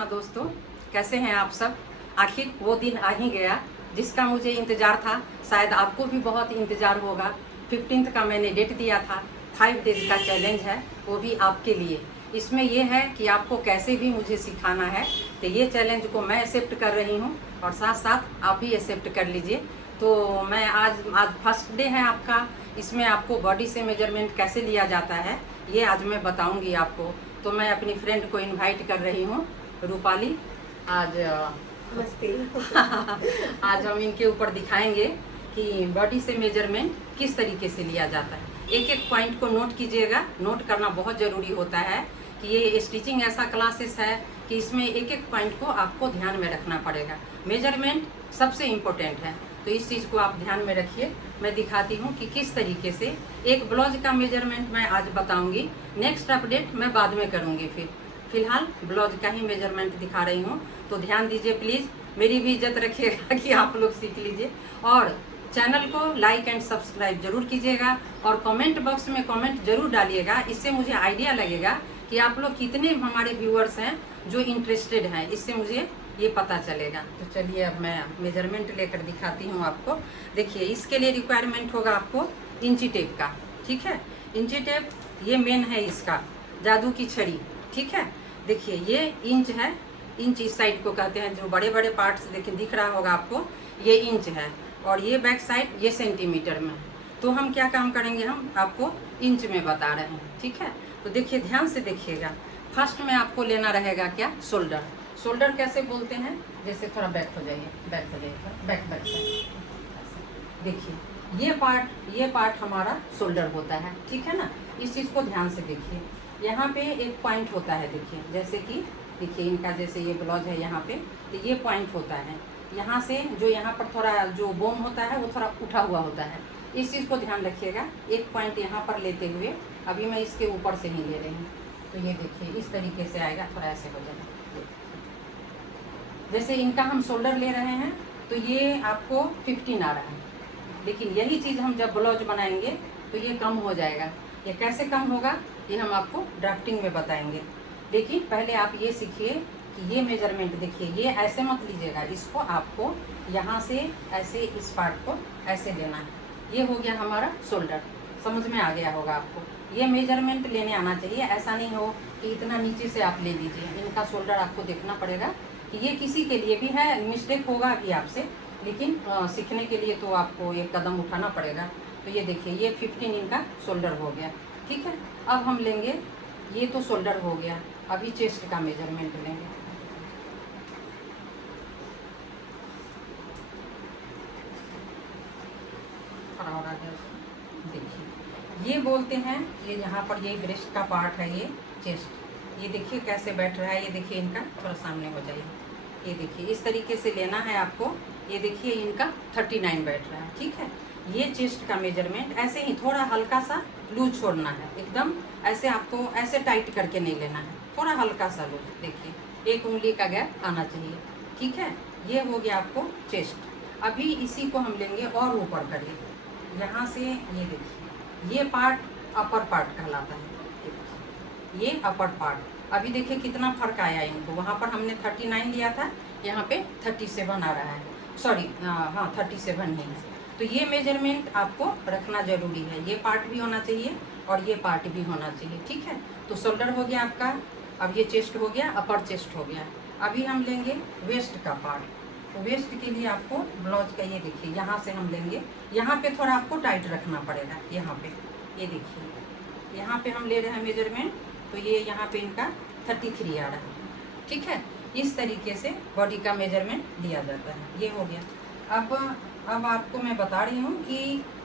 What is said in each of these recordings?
कृष्णा दोस्तों, कैसे हैं आप सब। आखिर वो दिन आ ही गया जिसका मुझे इंतज़ार था। शायद आपको भी बहुत इंतज़ार होगा। 15 का मैंने डेट दिया था। 5 डेज का चैलेंज है, वो भी आपके लिए। इसमें यह है कि आपको कैसे भी मुझे सिखाना है, तो ये चैलेंज को मैं एक्सेप्ट कर रही हूँ और साथ साथ आप भी एक्सेप्ट कर लीजिए। तो मैं आज फर्स्ट डे है आपका। इसमें आपको बॉडी से मेजरमेंट कैसे लिया जाता है ये आज मैं बताऊंगी आपको। तो मैं अपनी फ्रेंड को इनवाइट कर रही हूँ, रूपाली। आज नमस्ते। आज हम इनके ऊपर दिखाएंगे कि बॉडी से मेजरमेंट किस तरीके से लिया जाता है। एक एक पॉइंट को नोट कीजिएगा। नोट करना बहुत ज़रूरी होता है कि ये स्टिचिंग ऐसा क्लासेस है कि इसमें एक एक पॉइंट को आपको ध्यान में रखना पड़ेगा। मेजरमेंट सबसे इम्पोर्टेंट है, तो इस चीज़ को आप ध्यान में रखिए। मैं दिखाती हूँ कि किस तरीके से एक ब्लाउज का मेजरमेंट मैं आज बताऊंगी। नेक्स्ट अपडेट मैं बाद में करूँगी। फिलहाल ब्लाउज का ही मेजरमेंट दिखा रही हूँ, तो ध्यान दीजिए प्लीज़। मेरी भी इज्जत रखिएगा कि आप लोग सीख लीजिए और चैनल को लाइक एंड सब्सक्राइब जरूर कीजिएगा और कमेंट बॉक्स में कमेंट जरूर डालिएगा। इससे मुझे आइडिया लगेगा कि आप लोग कितने हमारे व्यूअर्स हैं जो इंटरेस्टेड हैं। इससे मुझे ये पता चलेगा। तो चलिए अब मैं मेजरमेंट लेकर दिखाती हूँ आपको। देखिए, इसके लिए रिक्वायरमेंट होगा आपको इंची टेप का। ठीक है, इंची टेप ये मेन है इसका, जादू की छड़ी। ठीक है, देखिए ये इंच है। इंच इस साइड को कहते हैं, जो बड़े बड़े पार्ट्स देखिए दिख रहा होगा आपको, ये इंच है। और ये बैक साइड ये सेंटीमीटर में। तो हम क्या काम करेंगे, हम आपको इंच में बता रहे हैं। ठीक है, तो देखिए ध्यान से देखिएगा। फर्स्ट में आपको लेना रहेगा क्या, शोल्डर। शोल्डर कैसे बोलते हैं, जैसे थोड़ा बैक हो जाइए, बैक साइड। देखिए ये पार्ट हमारा शोल्डर होता है। ठीक है ना, इस चीज़ को ध्यान से देखिए। यहाँ पे एक पॉइंट होता है, देखिए जैसे कि देखिए इनका जैसे ये ब्लाउज है यहाँ पे, तो ये पॉइंट होता है। यहाँ से जो यहाँ पर थोड़ा जो बोन होता है वो थोड़ा उठा हुआ होता है। इस चीज़ को ध्यान रखिएगा। एक पॉइंट यहाँ पर लेते हुए अभी मैं इसके ऊपर से ही ले रही हूँ, तो ये देखिए इस तरीके से आएगा, थोड़ा ऐसे हो जाएगा। जैसे इनका हम शोल्डर ले रहे हैं तो ये आपको 15 आ रहा है, लेकिन यही चीज़ हम जब ब्लाउज बनाएंगे तो ये कम हो जाएगा। ये कैसे कम होगा ये हम आपको ड्राफ्टिंग में बताएंगे। लेकिन पहले आप ये सीखिए कि ये मेजरमेंट देखिए, ये ऐसे मत लीजिएगा। इसको आपको यहाँ से ऐसे इस पार्ट को ऐसे लेना है। ये हो गया हमारा शोल्डर। समझ में आ गया होगा आपको। ये मेजरमेंट लेने आना चाहिए। ऐसा नहीं हो कि इतना नीचे से आप ले लीजिए। इनका शोल्डर आपको देखना पड़ेगा कि ये किसी के लिए भी है, मिस्टेक होगा भी आपसे, लेकिन सीखने के लिए तो आपको एक कदम उठाना पड़ेगा। तो ये देखिए ये 15 इनका शोल्डर हो गया। ठीक है, अब हम लेंगे, ये तो शोल्डर हो गया, अभी चेस्ट का मेजरमेंट लेंगे। देखिए ये बोलते हैं, ये यहाँ पर ये ब्रेस्ट का पार्ट है, ये चेस्ट। ये देखिए कैसे बैठ रहा है। ये देखिए इनका थोड़ा सामने हो जाइए। ये देखिए इस तरीके से लेना है आपको। ये देखिए इनका 39 बैठ रहा है। ठीक है, ये चेस्ट का मेजरमेंट। ऐसे ही थोड़ा हल्का सा लूज छोड़ना है, एकदम ऐसे आपको ऐसे टाइट करके नहीं लेना है, थोड़ा हल्का सा लूज। देखिए 1 उंगली का गैप आना चाहिए। ठीक है, ये हो गया आपको चेस्ट। अभी इसी को हम लेंगे और ऊपर करिए। यहाँ से ये देखिए ये पार्ट अपर पार्ट कहलाता है। ये अपर पार्ट। अभी देखिए कितना फर्क आया इनको। वहाँ पर हमने 39 लिया था, यहाँ पे 37 आ रहा है। सॉरी, हाँ 37 ही है। तो ये मेजरमेंट आपको रखना जरूरी है। ये पार्ट भी होना चाहिए और ये पार्ट भी होना चाहिए। ठीक है, तो शोल्डर हो गया आपका। अब ये चेस्ट हो गया, अपर चेस्ट हो गया। अभी हम लेंगे वेस्ट का पार्ट। तो वेस्ट के लिए आपको ब्लाउज का ये देखिए यहाँ से हम लेंगे। यहाँ पे थोड़ा आपको टाइट रखना पड़ेगा। यहाँ पे ये देखिए यहाँ पे हम ले रहे हैं मेजरमेंट, तो ये यहाँ पे इनका 33 आ रहा है। ठीक है, इस तरीके से बॉडी का मेजरमेंट दिया जाता है। ये हो गया। अब आपको मैं बता रही हूँ कि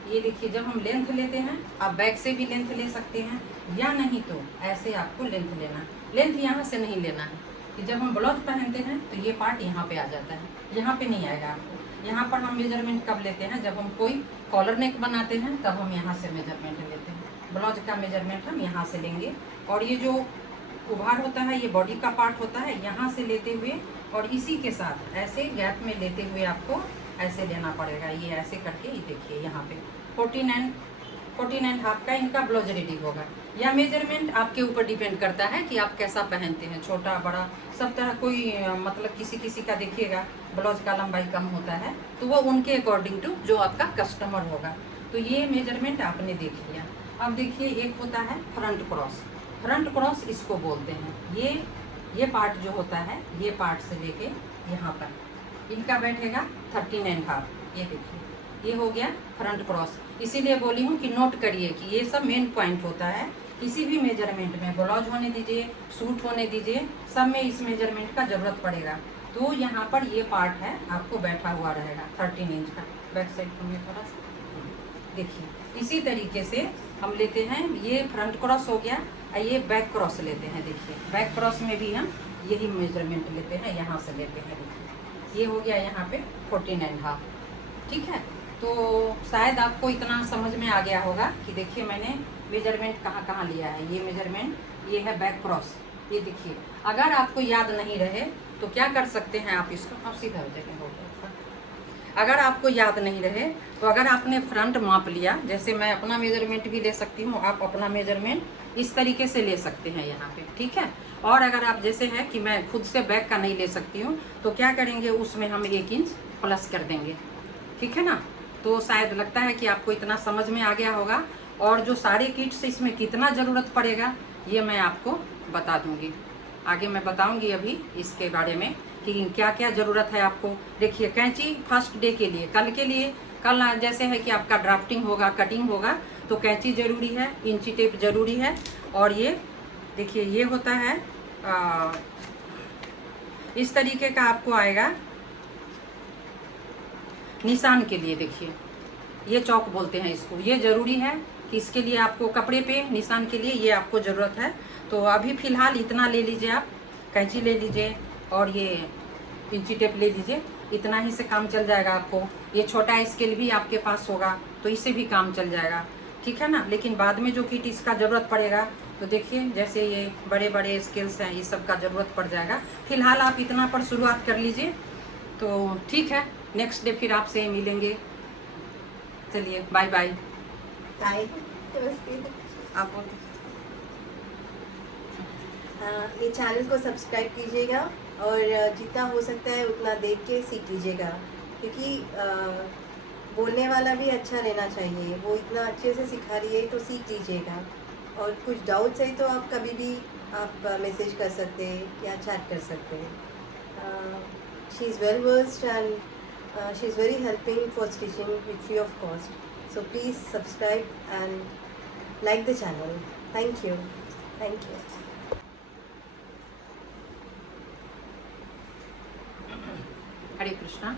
ये देखिए जब हम लेंथ लेते हैं, आप बैक से भी लेंथ ले सकते हैं या नहीं तो ऐसे आपको लेंथ लेना है। लेंथ यहाँ से नहीं लेना है कि जब हम ब्लाउज पहनते हैं तो ये पार्ट यहाँ पे आ जाता है, यहाँ पे नहीं आएगा आपको। यहाँ पर हम मेजरमेंट कब लेते हैं, जब हम कोई कॉलर नेक बनाते हैं तब हम यहाँ से मेजरमेंट लेते हैं। ब्लाउज का मेजरमेंट हम यहाँ से लेंगे और ये जो उभार होता है ये बॉडी का पार्ट होता है, यहाँ से लेते हुए और इसी के साथ ऐसे गैप में लेते हुए आपको ऐसे लेना पड़ेगा। ये ऐसे करके ये देखिए यहाँ पे 49 हाफ का इनका ब्लाउज रेडी होगा। या मेजरमेंट आपके ऊपर डिपेंड करता है कि आप कैसा पहनते हैं, छोटा बड़ा सब तरह। कोई मतलब किसी किसी का देखिएगा ब्लाउज का लंबाई कम होता है, तो वो उनके अकॉर्डिंग टू जो आपका कस्टमर होगा। तो ये मेजरमेंट आपने देख लिया। अब देखिए एक होता है फ्रंट क्रॉस। फ्रंट क्रॉस इसको बोलते हैं। ये पार्ट जो होता है, ये पार्ट से लेके यहाँ तक इनका बैठेगा 13.5। ये देखिए ये हो गया फ्रंट क्रॉस। इसीलिए बोली हूँ कि नोट करिए कि ये सब मेन पॉइंट होता है किसी भी मेजरमेंट में। ब्लाउज होने दीजिए, सूट होने दीजिए, सब में इस मेजरमेंट का जरूरत पड़ेगा। तो यहाँ पर ये पार्ट है आपको बैठा हुआ रहेगा 13 इंच का। बैक साइड को मैं थोड़ा सा देखिए। इसी तरीके से हम लेते हैं, ये फ्रंट क्रॉस हो गया, ये बैक क्रॉस लेते हैं। देखिए बैक क्रॉस में भी हम यही मेजरमेंट लेते हैं, यहाँ से लेते हैं। देखिए ये हो गया यहाँ पे 14.5। ठीक है, तो शायद आपको इतना समझ में आ गया होगा कि देखिए मैंने मेजरमेंट कहाँ कहाँ लिया है। ये मेजरमेंट ये है बैक क्रॉस। ये देखिए अगर आपको याद नहीं रहे तो क्या कर सकते हैं आप इसको, आप सीधा हो जाएगा। अगर आपको याद नहीं रहे तो अगर आपने फ्रंट माप लिया, जैसे मैं अपना मेजरमेंट भी ले सकती हूँ, आप अपना मेजरमेंट इस तरीके से ले सकते हैं यहाँ पे। ठीक है, और अगर आप जैसे है कि मैं खुद से बैक का नहीं ले सकती हूँ तो क्या करेंगे, उसमें हम 1 इंच प्लस कर देंगे। ठीक है ना, तो शायद लगता है कि आपको इतना समझ में आ गया होगा। और जो सारे किट्स इसमें कितना ज़रूरत पड़ेगा ये मैं आपको बता दूंगी, आगे मैं बताऊंगी अभी इसके बारे में कि क्या क्या ज़रूरत है आपको। देखिए कैंची फर्स्ट डे के लिए, कल के लिए, कल जैसे है कि आपका ड्राफ्टिंग होगा, कटिंग होगा, तो कैंची ज़रूरी है, इंची टेप ज़रूरी है। और ये देखिए ये होता है इस तरीके का आपको आएगा निशान के लिए। देखिए ये चौक बोलते हैं इसको, ये ज़रूरी है कि इसके लिए आपको कपड़े पे निशान के लिए ये आपको ज़रूरत है। तो अभी फ़िलहाल इतना ले लीजिए, आप कैंची ले लीजिए और ये इंची टेप ले लीजिए, इतना ही से काम चल जाएगा आपको। ये छोटा स्केल भी आपके पास होगा तो इससे भी काम चल जाएगा। ठीक है ना, लेकिन बाद में जो किट इसका ज़रूरत पड़ेगा तो देखिए जैसे ये बड़े बड़े स्केल्स हैं, ये सब का ज़रूरत पड़ जाएगा। फ़िलहाल आप इतना पर शुरुआत कर लीजिए। तो ठीक है, नेक्स्ट डे फिर आपसे मिलेंगे। चलिए बाय बाय। बाय। आप बोलते ये चैनल को सब्सक्राइब कीजिएगा और जितना हो सकता है उतना देख के सीख लीजिएगा, क्योंकि बोलने वाला भी अच्छा रहना चाहिए। वो इतना अच्छे से सिखा रही है तो सीख लीजिएगा। और कुछ डाउट्स है तो आप कभी भी आप मैसेज कर सकते हैं या चैट कर सकते हैं। She is well versed and she is very helping for stitching with free of cost. So please subscribe and like the channel. Thank you. Thank you. Hare Krishna.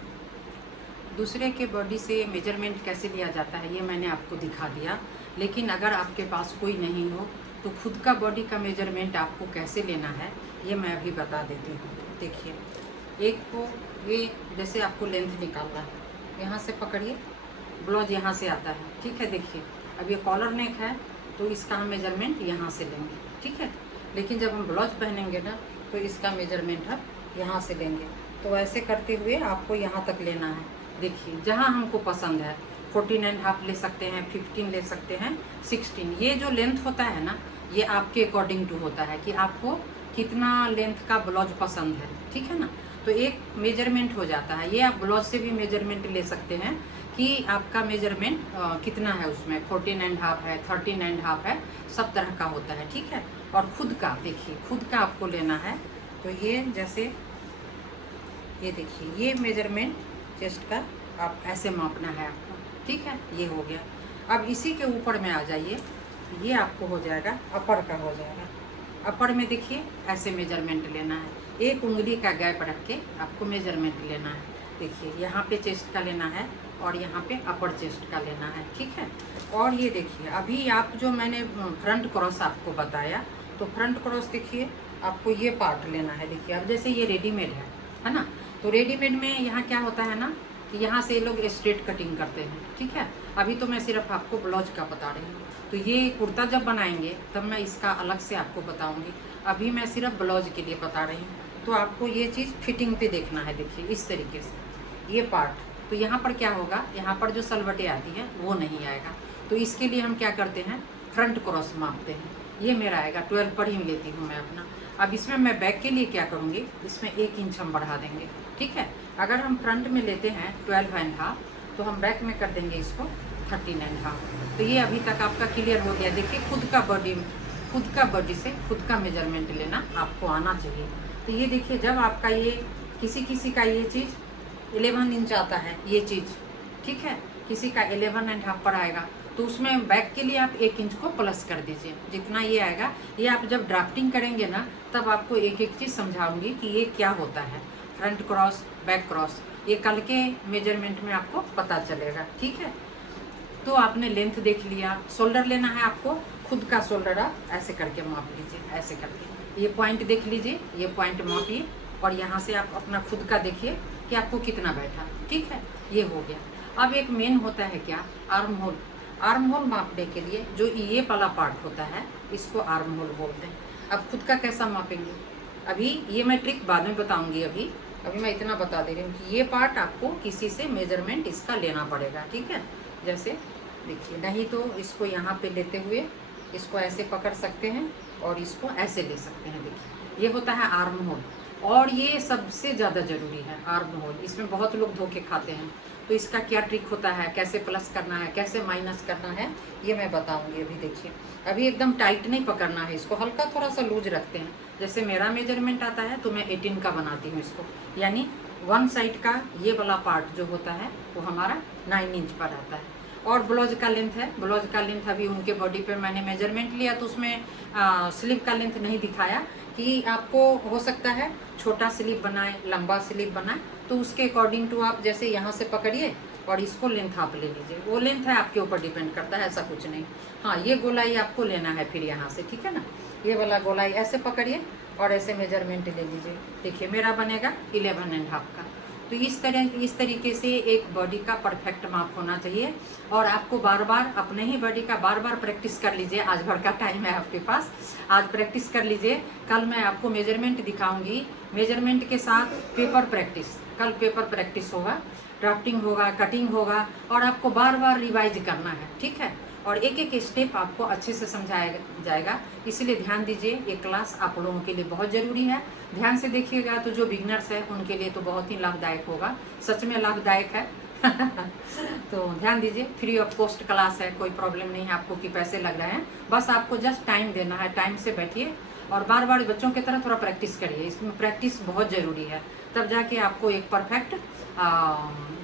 दूसरे के बॉडी से मेजरमेंट कैसे लिया जाता है ये मैंने आपको दिखा दिया, लेकिन अगर आपके पास कोई नहीं हो तो खुद का बॉडी का मेजरमेंट आपको कैसे लेना है ये मैं अभी बता देती हूँ। देखिए एक को ये जैसे आपको लेंथ निकालना है, यहाँ से पकड़िए, ब्लाउज यहाँ से आता है। ठीक है, देखिए अब ये कॉलर नेक है तो इसका हम मेजरमेंट यहाँ से लेंगे। ठीक है, लेकिन जब हम ब्लाउज पहनेंगे ना तो इसका मेजरमेंट हम यहाँ से लेंगे। तो ऐसे करते हुए आपको यहाँ तक लेना है। देखिए जहाँ हमको पसंद है 14.5 ले सकते हैं, 15 ले सकते हैं, 16। ये जो लेंथ होता है ना ये आपके अकॉर्डिंग टू होता है कि आपको कितना लेंथ का ब्लाउज पसंद है। ठीक है ना, तो एक मेजरमेंट हो जाता है। ये आप ब्लाउज से भी मेजरमेंट ले सकते हैं कि आपका मेजरमेंट कितना है, उसमें 14.5 है, 13.5 है, सब तरह का होता है। ठीक है, और खुद का देखिए, खुद का आपको लेना है तो ये जैसे ये देखिए ये मेजरमेंट चेस्ट का आप ऐसे मापना है आपको। ठीक है, ये हो गया। अब इसी के ऊपर में आ जाइए, ये आपको हो जाएगा अपर का हो जाएगा। अपर में देखिए ऐसे मेजरमेंट लेना है, एक उंगली का गैप रख के आपको मेजरमेंट लेना है। देखिए यहाँ पे चेस्ट का लेना है और यहाँ पे अपर चेस्ट का लेना है। ठीक है, और ये देखिए अभी आप जो मैंने फ्रंट क्रॉस आपको बताया, तो फ्रंट क्रॉस देखिए आपको ये पार्ट लेना है। देखिए अब जैसे ये रेडीमेड है ना, तो रेडीमेड में यहाँ क्या होता है ना कि यहाँ से लोग स्ट्रेट कटिंग करते हैं। ठीक है, अभी तो मैं सिर्फ आपको ब्लाउज का बता रही हूँ, तो ये कुर्ता जब बनाएंगे तब मैं इसका अलग से आपको बताऊँगी। अभी मैं सिर्फ ब्लाउज के लिए बता रही हूँ। तो आपको ये चीज़ फिटिंग पे देखना है। देखिए इस तरीके से ये पार्ट, तो यहाँ पर क्या होगा, यहाँ पर जो सलवटें आती हैं वो नहीं आएगा। तो इसके लिए हम क्या करते हैं, फ्रंट क्रॉस मापते हैं। ये मेरा आएगा 12 पर ही लेती हूँ मैं अपना। अब इसमें मैं बैक के लिए क्या करूँगी, इसमें 1 इंच हम बढ़ा देंगे, ठीक है। अगर हम फ्रंट में लेते हैं 12.5 तो हम बैक में कर देंगे इसको 13.5। तो ये अभी तक आपका क्लियर हो गया। देखिए खुद का बॉडी से खुद का मेजरमेंट लेना आपको आना चाहिए। तो ये देखिए जब आपका ये किसी का ये चीज़ 11 इंच आता है, ये चीज़ ठीक है, किसी का 11.5 पर आएगा, तो उसमें बैक के लिए आप 1 इंच को प्लस कर दीजिए। जितना ये आएगा, ये आप जब ड्राफ्टिंग करेंगे ना तब आपको एक एक चीज़ समझाऊंगी कि ये क्या होता है, फ्रंट क्रॉस बैक क्रॉस, ये कल के मेजरमेंट में आपको पता चलेगा, ठीक है। तो आपने लेंथ देख लिया, शोल्डर लेना है आपको, खुद का शोल्डर आप ऐसे करके माप लीजिए, ऐसे करके ये पॉइंट देख लीजिए, ये पॉइंट मापिए और यहाँ से आप अपना खुद का देखिए कि आपको कितना बैठा, ठीक है। ये हो गया। अब एक मेन होता है क्या, आर्म होल। आर्म होल मापने के लिए जो ये वाला पार्ट होता है इसको आर्म होल बोलते हैं। अब खुद का कैसा मापेंगे, अभी ये मैं ट्रिक बाद में बताऊंगी। अभी मैं इतना बता दे रही हूँ कि ये पार्ट आपको किसी से मेजरमेंट इसका लेना पड़ेगा, ठीक है। जैसे देखिए, नहीं तो इसको यहाँ पे लेते हुए इसको ऐसे पकड़ सकते हैं और इसको ऐसे ले सकते हैं। देखिए ये होता है आर्म होल, और ये सबसे ज़्यादा ज़रूरी है आर्म होल। इसमें बहुत लोग धोखे खाते हैं, तो इसका क्या ट्रिक होता है, कैसे प्लस करना है, कैसे माइनस करना है, ये मैं बताऊंगी। अभी देखिए, अभी एकदम टाइट नहीं पकड़ना है इसको, हल्का थोड़ा सा लूज रखते हैं। जैसे मेरा मेजरमेंट आता है तो मैं 18 का बनाती हूँ इसको, यानी 1 साइड का ये वाला पार्ट जो होता है वो हमारा 9 इंच पर आता है। और ब्लाउज का लेंथ है, ब्लाउज का लेंथ अभी उनके बॉडी पे मैंने मेजरमेंट लिया तो उसमें स्लीव का लेंथ नहीं दिखाया कि आपको हो सकता है छोटा स्लीव बनाए, लंबा स्लीव बनाए, तो उसके अकॉर्डिंग टू आप जैसे यहाँ से पकड़िए और इसको लेंथ आप ले लीजिए। वो लेंथ है आपके ऊपर डिपेंड करता है, ऐसा कुछ नहीं। हाँ, ये गोलाई आपको लेना है फिर यहाँ से, ठीक है ना। ये वाला गोलाई ऐसे पकड़िए और ऐसे मेजरमेंट ले लीजिए। देखिए मेरा बनेगा 11.5 का। तो इस तरीके से एक बॉडी का परफेक्ट माप होना चाहिए। और आपको बार बार अपने ही बॉडी का बार बार प्रैक्टिस कर लीजिए। आज भर का टाइम है आपके पास, आज प्रैक्टिस कर लीजिए। कल मैं आपको मेजरमेंट दिखाऊंगी, मेजरमेंट के साथ पेपर प्रैक्टिस। कल पेपर प्रैक्टिस होगा, ड्राफ्टिंग होगा, कटिंग होगा, और आपको बार बार रिवाइज करना है, ठीक है। और एक एक स्टेप आपको अच्छे से समझाया जाएगा, इसलिए ध्यान दीजिए। ये क्लास आप लोगों के लिए बहुत ज़रूरी है, ध्यान से देखिएगा। तो जो बिगनर्स है उनके लिए तो बहुत ही लाभदायक होगा, सच में लाभदायक है। तो ध्यान दीजिए, फ्री ऑफ कॉस्ट क्लास है, कोई प्रॉब्लम नहीं है आपको कि पैसे लग रहे हैं। बस आपको जस्ट टाइम देना है, टाइम से बैठिए और बार बार बच्चों की तरह थोड़ा प्रैक्टिस करिए। इसमें प्रैक्टिस बहुत ज़रूरी है, तब जाके आपको एक परफेक्ट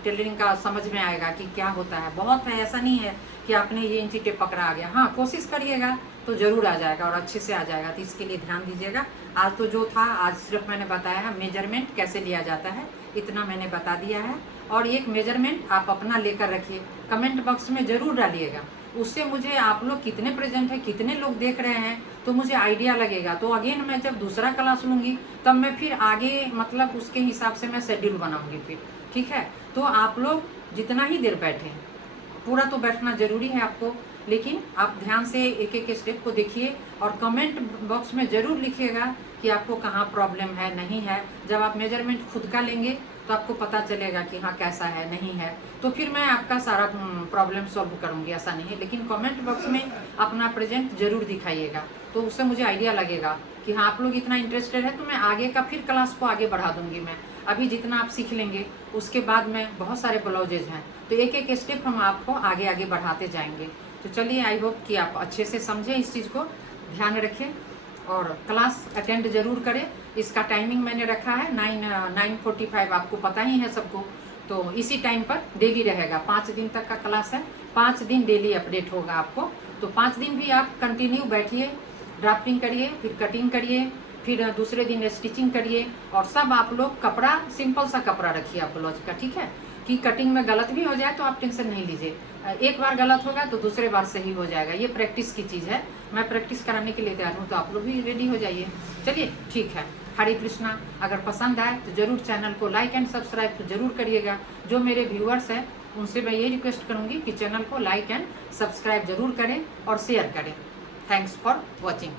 टेलरिंग का समझ में आएगा कि क्या होता है। बहुत है, ऐसा नहीं है कि आपने ये इंची टेप पकड़ा आ गया। हाँ, कोशिश करिएगा तो ज़रूर आ जाएगा और अच्छे से आ जाएगा। तो इसके लिए ध्यान दीजिएगा। आज तो जो था, आज सिर्फ मैंने बताया है मेजरमेंट कैसे लिया जाता है, इतना मैंने बता दिया है। और एक मेजरमेंट आप अपना लेकर रखिए, कमेंट बॉक्स में ज़रूर डालिएगा। उससे मुझे आप लोग कितने प्रेजेंट हैं, कितने लोग देख रहे हैं, तो मुझे आइडिया लगेगा। तो अगेन मैं जब दूसरा क्लास लूँगी तब मैं फिर आगे मतलब उसके हिसाब से मैं शेड्यूल बनाऊँगी फिर, ठीक है। तो आप लोग जितना ही देर बैठे, पूरा तो बैठना ज़रूरी है आपको, लेकिन आप ध्यान से एक एक स्टेप को देखिए और कमेंट बॉक्स में ज़रूर लिखिएगा कि आपको कहाँ प्रॉब्लम है, नहीं है। जब आप मेजरमेंट खुद का लेंगे तो आपको पता चलेगा कि हाँ कैसा है, नहीं है, तो फिर मैं आपका सारा प्रॉब्लम सॉल्व करूँगी, ऐसा नहीं है। लेकिन कमेंट बॉक्स में अपना प्रेजेंट ज़रूर दिखाइएगा, तो उससे मुझे आइडिया लगेगा कि हाँ आप लोग इतना इंटरेस्टेड है, तो मैं आगे का फिर क्लास को आगे बढ़ा दूँगी। मैं अभी जितना आप सीख लेंगे उसके बाद में बहुत सारे ब्लाउजेज हैं, तो एक एक स्टेप हम आपको आगे आगे बढ़ाते जाएंगे। तो चलिए, आई होप कि आप अच्छे से समझें, इस चीज़ को ध्यान रखें और क्लास अटेंड ज़रूर करें। इसका टाइमिंग मैंने रखा है 9:45, आपको पता ही है सबको। तो इसी टाइम पर डेली रहेगा, 5 दिन तक का क्लास है, 5 दिन डेली अपडेट होगा आपको। तो 5 दिन भी आप कंटिन्यू बैठिए, ड्राफ्टिंग करिए, फिर कटिंग करिए, फिर दूसरे दिन स्टिचिंग करिए। और सब आप लोग कपड़ा, सिंपल सा कपड़ा रखिए आप ब्लाउज का, ठीक है। कि कटिंग में गलत भी हो जाए तो आप टेंशन नहीं लीजिए, एक बार गलत होगा तो दूसरे बार सही हो जाएगा। ये प्रैक्टिस की चीज़ है, मैं प्रैक्टिस कराने के लिए तैयार हूँ, तो आप लोग भी रेडी हो जाइए। चलिए ठीक है, हरे कृष्णा। अगर पसंद आए तो ज़रूर चैनल को लाइक एंड सब्सक्राइब तो ज़रूर करिएगा। जो मेरे व्यूअर्स हैं उनसे मैं ये रिक्वेस्ट करूँगी कि चैनल को लाइक एंड सब्सक्राइब ज़रूर करें और शेयर करें। Thanks for watching.